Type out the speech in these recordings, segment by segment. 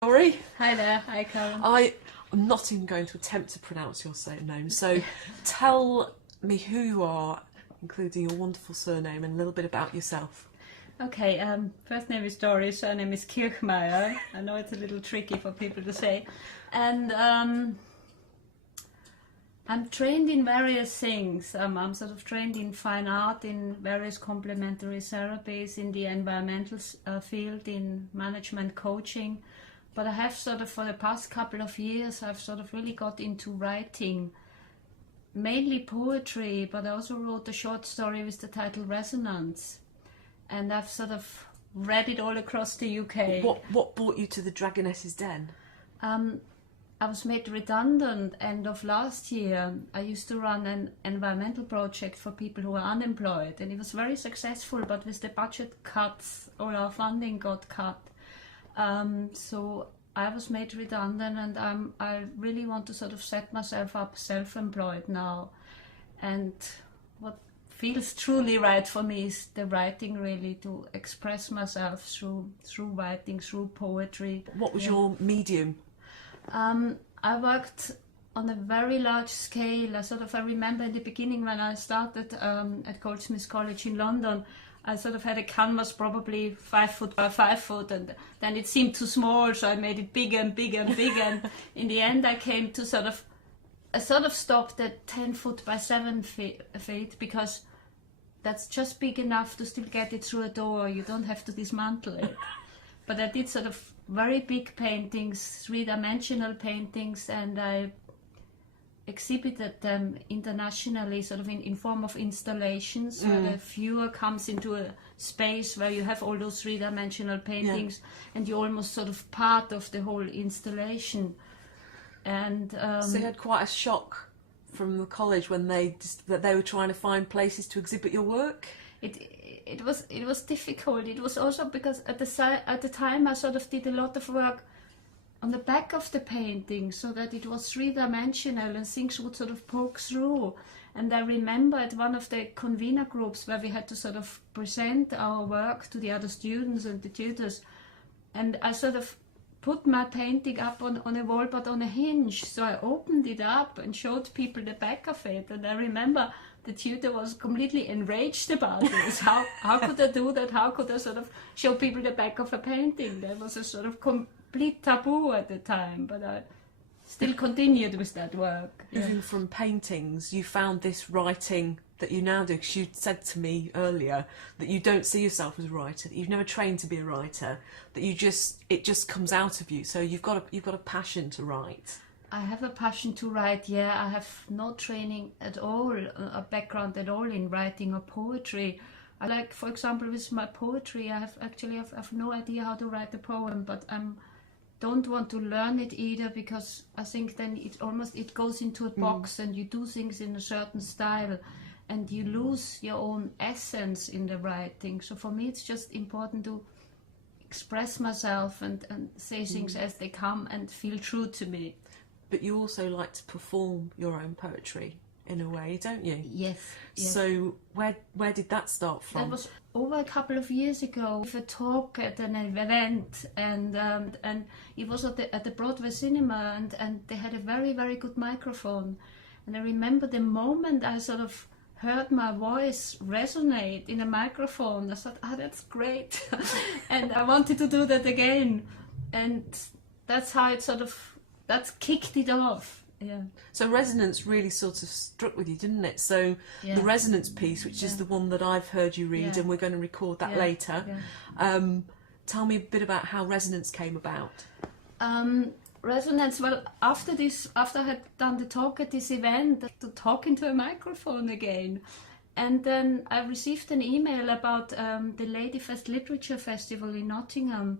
Dori. Hi there, hi Karen. I'm not even going to attempt to pronounce your surname, so tell me who you are, including your wonderful surname, and a little bit about yourself. Okay, first name is Dori, surname is Kirchmair. I know it's a little tricky for people to say. And I'm trained in various things. I'm sort of trained in fine art, in various complementary therapies, in the environmental field, in management coaching. But I have sort of, for the past couple of years, I've sort of really got into writing, mainly poetry, but I also wrote a short story with the title Resonance. And I've sort of read it all across the UK. What brought you to the Dragoness's Den? I was made redundant end of last year. I used to run an environmental project for people who were unemployed, and it was very successful, but with the budget cuts, all our funding got cut. So I was made redundant, and I really want to sort of set myself up self-employed now. And what feels truly right for me is the writing, really, to express myself through writing, through poetry. What was your medium? I worked on a very large scale. I remember in the beginning when I started at Goldsmiths College in London, I sort of had a canvas probably 5 foot by 5 foot, and then it seemed too small, so I made it bigger and bigger and bigger. And in the end, I came to I stopped at 10 foot by 7 feet, because that's just big enough to still get it through a door. You don't have to dismantle it. But I did sort of very big paintings, 3-dimensional paintings, and I exhibited them internationally, sort of in form of installations, where the viewer comes into a space where you have all those 3-dimensional paintings, and you're almost sort of part of the whole installation. And So you had quite a shock from the college when that they were trying to find places to exhibit your work? It was difficult. It was also because at the time I sort of did a lot of work on the back of the painting, so that it was 3-dimensional and things would sort of poke through. And I remember at one of the convener groups where we had to sort of present our work to the other students and the tutors, and I sort of put my painting up on a wall, but on a hinge. So I opened it up and showed people the back of it. And I remember the tutor was completely enraged about this. How could I do that? How could I sort of show people the back of a painting? That was a sort of complete taboo at the time, but I still continued with that work. Moving from paintings, you found this writing that you now do, because you said to me earlier that you don't see yourself as a writer, that you've never trained to be a writer, that it just comes out of you. So you've got a passion to write. I have a passion to write, yeah. I have no training at all, a background at all in writing or poetry. I like, for example, with my poetry, I have no idea how to write a poem, but I don't want to learn it either, because I think then it goes into a box and you do things in a certain style and you lose your own essence in the writing. So for me it's just important to express myself and say things as they come and feel true to me. But you also like to perform your own poetry in a way, don't you? Yes. So where did that start from? That was over a couple of years ago, with a talk at an event, and it was at the Broadway Cinema, and they had a very, very good microphone. And I remember the moment I sort of heard my voice resonate in a microphone, I thought, that's great. And I wanted to do that again. And that's how that's kicked it off. Yeah. So resonance really sort of struck with you, didn't it? So the resonance piece, which is the one that I've heard you read, and we're going to record that later. Yeah. Tell me a bit about how resonance came about. Resonance, well, after I had done the talk at this event, to talk into a microphone again. And then I received an email about the Ladyfest Literature Festival in Nottingham,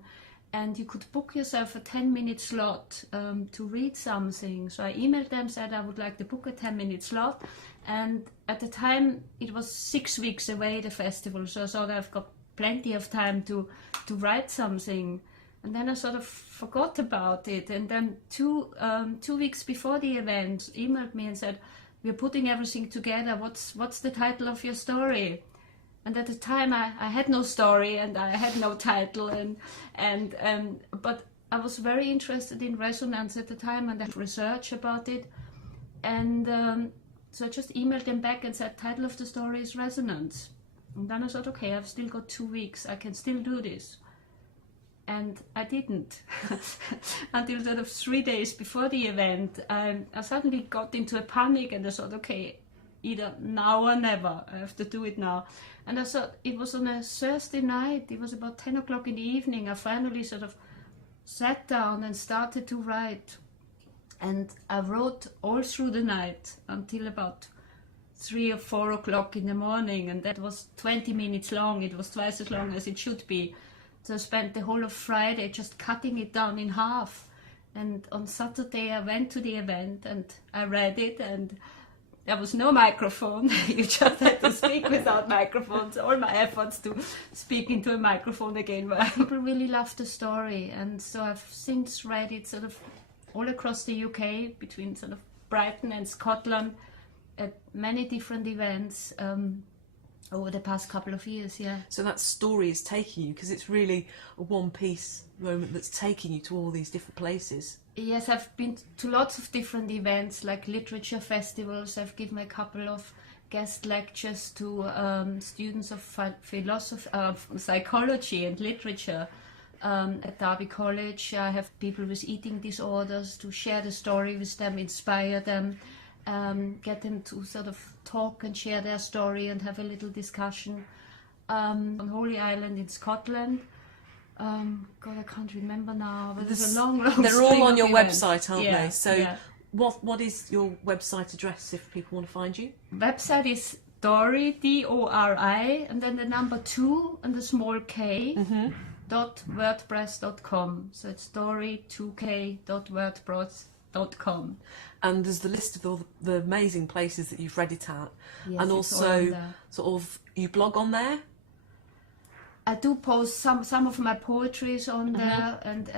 and you could book yourself a 10-minute slot to read something. So I emailed them, said I would like to book a 10-minute slot, and at the time it was 6 weeks away, the festival, so I thought I've got plenty of time to write something. And then I sort of forgot about it, and then two weeks before the event emailed me and said, we're putting everything together, what's the title of your story? And at the time I had no story and I had no title, but I was very interested in resonance at the time and I did research about it. And so I just emailed them back and said, title of the story is Resonance. And then I thought, okay, I've still got 2 weeks, I can still do this. And I didn't. Until sort of 3 days before the event, I suddenly got into a panic and I thought, okay, either now or never, I have to do it now. And I thought, it was on a Thursday night, it was about 10 o'clock in the evening, I finally sort of sat down and started to write. And I wrote all through the night until about 3 or 4 o'clock in the morning, and that was 20 minutes long. It was twice as long as it should be. So I spent the whole of Friday just cutting it down in half. And on Saturday I went to the event and I read it, and there was no microphone. You just had to speak without microphones. All my efforts to speak into a microphone again. People really loved the story, and so I've since read it sort of all across the UK, between sort of Brighton and Scotland, at many different events over the past couple of years, yeah. So that story is taking you, because it's really a one-piece moment that's taking you to all these different places. Yes, I've been to lots of different events, like literature festivals. I've given a couple of guest lectures to students of philosophy, psychology and literature at Derby College. I have people with eating disorders to share the story with them, inspire them, get them to sort of talk and share their story and have a little discussion. On Holy Island in Scotland. God, I can't remember now, but there's a long They're all on your events. website, aren't Yeah, they? So yeah. what is your website address if people want to find you? Website is Dori, D-O-R-I, and then the number 2 and the small k, .wordpress.com. So it's Dori2k.wordpress.com. And there's the list of all the amazing places that you've read it at. Yes, And it's all also, on there. sort of, you blog on there? I do post some of my poetry is on there, and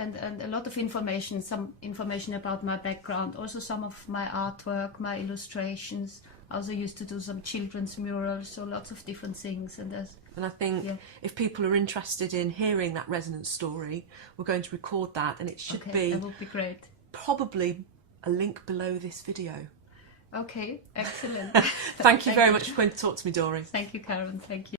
a lot of information, some information about my background, also some of my artwork, my illustrations. I also used to do some children's murals, so lots of different things. And I think if people are interested in hearing that resonance story, we're going to record that, and it should be, that would be great. Probably a link below this video. Okay, excellent. Thank you very much for coming to talk to me, Dori. Thank you, Karen. Thank you.